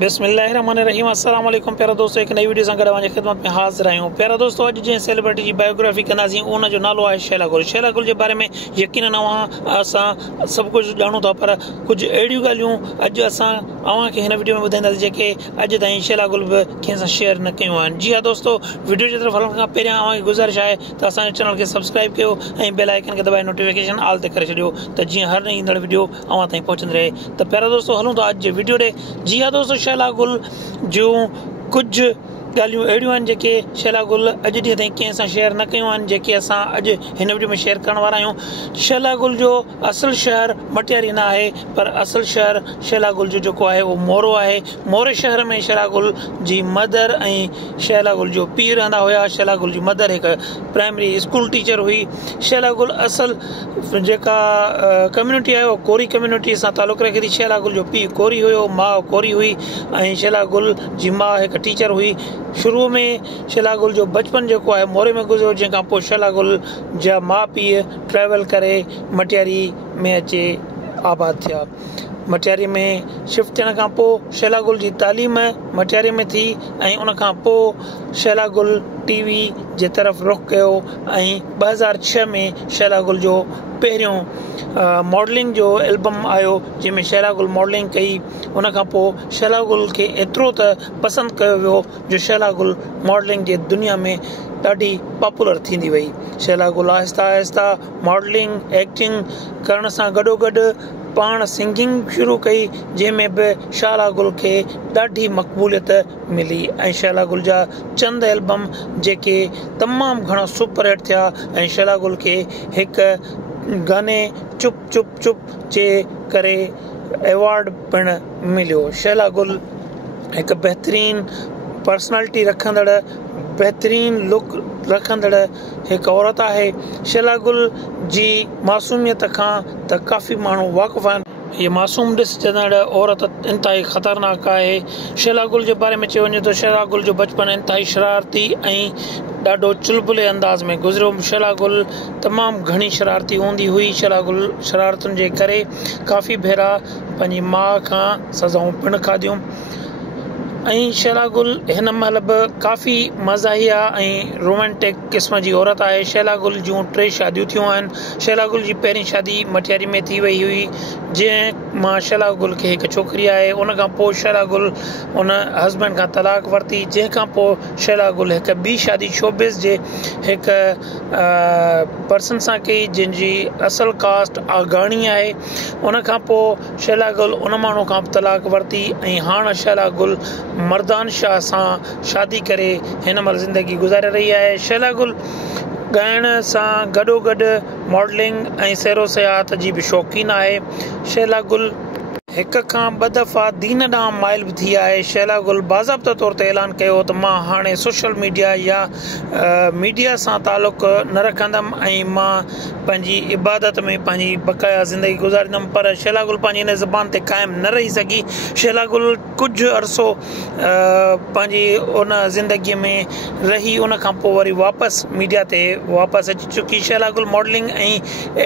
बिस्मिल्लाहिर्रहमानिर्रहीम अस्सलाम वालेकुम प्यारा दोस्तों, एक नई वीडियो से गॾु खिदमत में हाज़िर आहियूं। प्यारा दोस्तों, अॼु जंहिं सेलिब्रिटी की बायोग्राफी कंदासीं उन जो नालो आहे शैला गुल। शैला गुल के बारे में यकीनन असां सब कुछ ॼाणूं था, पर कुछ अहिड़ियूं ॻाल्हियूं अॼु असां अव्हांखे हिन वीडियो में ॿुधाईंदासीं जेके अॼु ताईं शैला गुल बि कंहिं सां शेयर न कयूं आहिनि। जी हाँ दोस्तों, वीडियो की तरफ हलण खां पहिरियां अव्हांखे गुज़ारिश आहे त असांजे चैनल के सब्सक्राइब कयो ऐं बेल आइकन के दबाए नोटिफिकेशन ऑल ते करे छॾियो त जीअं हर नई ईंदड़ वीडियो अव्हां ताईं पहुचंदी रहे। त प्यारा दोस्तों, हलूं था अॼु जे वीडियो ॾे। जी हाँ दोस्तों, शैला गुल जो कुछ ॻाल्हियूं अहिड़ियूं आहिनि जेके शैला गुल अॼु ॾींहं ताईं कंहिं सां शेयर न कयूं आहिनि, जेके असां अॼु हिन वीडियो में शेयर करण वारा आहियूं। शैला गुल जो असल शहर मटियारी न आहे, पर असल शहर शैला गुल जो जेको आहे उहो मोरो आहे। मोरे शहर में शैला गुल जी मदर ऐं शैला गुल जो पीउ रहंदा हुया। शैला गुल जी मदर हिकु प्राइमरी स्कूल टीचर हुई। शैला गुल असल जेका कम्यूनिटी आहे उहो कोरी कम्यूनिटी सां तालुक़ु रखे थी। शैला गुल जो पीउ कोरी हुयो, माउ कोरी हुई ऐं शैला गुल जी माउ हिकु टीचर हुई। शुरू में शैला गुल जो बचपन जेको आहे मोरे में गुज़रियो, जंहिंखां पोइ शैला गुल जा माउ पीउ ट्रेवल करे मटियारी में अचे आबाद थिया। मटियारी में शिफ्ट थियण खां पोइ शैला गुल जी तालीम मटियारी में थी ऐं उन खां पोइ शैला गुल टीवी जे तरफ़ रुख कयो ऐं 2006 में शैला गुल जो पहिरियों मॉडलिंग जो एल्बम आयो, जंहिंमें शैला गुल मॉडलिंग कई। उन खां पोइ शैला गुल खे एतिरो त पसंदि कयो वियो जो शैला गुल मॉडलिंग जे दुनिया में ॾाढी पॉपुलर थींदी वई। शैला गुल आहिस्ता आहिस्ता मॉडलिंग एक्टिंग करण सां गॾोगॾु पाण सिंगिंग शुरू कई, जंहिंमें बि शैला गुल खे ॾाढी मक़बूलियत मिली ऐं शैला गुल जा चंद एल्बम जेके तमामु घणा सुपर हिट थिया ऐं शैला गुल खे हिकु गाने चुप चुप चुप जे करे एवॉर्ड पिणु मिलियो। शैला गुल हिकु बहितरीन पर्सनैलिटी रखंदड़, बहितरीन लुक रखंदड़ हिकु औरत आहे। शैला गुल जी मासूमियत खां त काफ़ी माण्हू वाक़ुफ़ आहिनि। ये मासूम ॾिसजंदड़ औरत इंतहाई ख़तरनाक आहे। शैला गुल जे बारे में चयो वञे तो शैला गुल जो बचपन इंतहाई शरारती ऐं ॾाढो चुलबुले अंदाज़ में गुज़रियो। शैला गुल तमामु घणी शरारती हूंदी हुई। शैला गुल शरारतुनि जे करे काफ़ी भेरा पंहिंजी माउ खां सज़ाऊं पिणु खाधियूं ऐं शैला गुल हिन महिल बि काफ़ी मज़ाहिया ऐं रोमांटिक क़िस्म जी औरत आहे। शैला गुल जूं 3 शादियूं थियूं आहिनि। शैला गुल जी पहिरीं शादी मटियारी में थी वई हुई, जंहिं मां शैला गुल खे हिकु छोकिरी आहे। उन खां पोइ शैला गुल उन हस्बैंड खां तलाक वरिती, जंहिंखां पोइ शैला गुल हिकु ॿी शादी शोबिस जे हिकु पर्सन सां कई, जंहिंजी असल कास्ट आगाणी आहे। उन खां पोइ शैला गुल उन माण्हू खां तलाक वरिती ऐं हाणे शैला गुल मर्दान शाह सां शादी करे हिन महिल ज़िंदगी गुज़ारे रही आहे। शैला गुल ॻाइण सां गॾोगॾु मॉडलिंग ऐं सैरो सयाहत जी बि शौक़ीन आहे। शैला गुल हिकु खां 2 दफ़ा दीन ॾांहुं माइल बि थी आहे। शैला गुल बाज़ाब्ता तौर ते ऐलान कयो त मां हाणे सोशल मीडिया या मीडिया सां तालुक़ु न रखंदमि ऐं मां पंहिंजी इबादत में पंहिंजी बक़ाया ज़िंदगी गुज़ारींदमि। पर शैला गुल पंहिंजी हिन ज़बान ते क़ाइमु न रही सघी। शैला गुल कुझु अरसो पंहिंजी उन ज़िंदगीअ में रही, उन खां पोइ वरी वापसि मीडिया ते वापसि अची चुकी। शैला गुल मॉडलिंग ऐं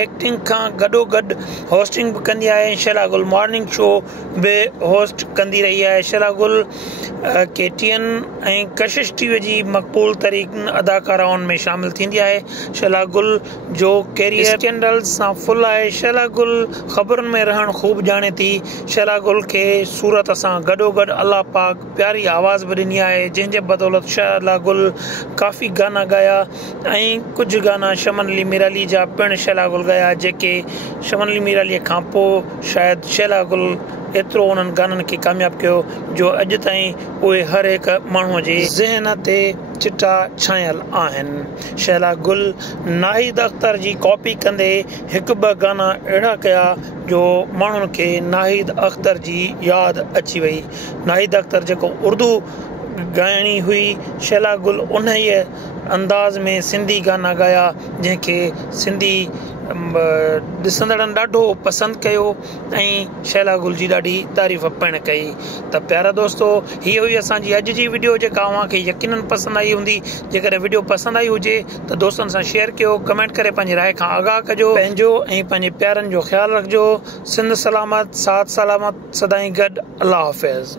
एक्टिंग खां गॾोगॾु होस्टिंग बि कंदी आहे। शैला गुल मॉर्निंग शो बि होस्ट कंदी रही आहे। शैला गुल KTN ऐं कशिश टीवी जी मक़बूल तरीन अदाकाराउनि में शामिल थींदी आहे। शैला गुल जो कैरियर स्कैंडल्स सां फुल आहे। शैला गुल ख़बरुनि में रहणु ख़ूब ॼाणे थी। शैला गुल खे सूरत सां गॾोगॾु अल्लाह पाक प्यारी आवाज़ बि ॾिनी आहे, जंहिंजे बदौलत शैला गुल काफ़ी गाना ॻाया ऐं कुझु गाना शमन अली मीराली जा पिणु शैला गुल ॻाया, जेके शमन अली मीरालीअ खां पोइ शायदि शैला गुल एतिरो उन्हनि गाननि खे कामयाबु कयो जो अॼु ताईं उहे हर हिकु माण्हूअ जे ज़हन ते चिटा छायल आहिनि। शैला गुल नाहिद अख्तर जी कॉपी कंदे 1-2 गाना अहिड़ा कया जो माण्हुनि खे नाहिद अख्तर जी यादि अची वई। नाहिद अख्तर जेको उर्दू ॻाइणी हुई, शैला गुल उन ई अंदाज़ में सिंधी गाना ॻाया, जंहिंखे सिंधी ॾिसंदड़नि ॾाढो पसंदि कयो ऐं शैला गुल जी ॾाढी तारीफ़ पिणु कई। त प्यारा दोस्तो, हीअ हुई असांजी अॼु जी वीडियो, जेका अव्हांखे यकीनन पसंदि आई हूंदी। जेकॾहिं वीडियो पसंदि आई हुजे त दोस्तनि सां शेयर कयो, कमेंट करे पंहिंजी राय खां आगाह कजो। पंहिंजो ऐं पंहिंजे प्यारनि जो ख़्यालु रखिजो। सिंध सलामत, साथ सलामत, सदाईं गॾु। अल्लाह हाफ़िज़।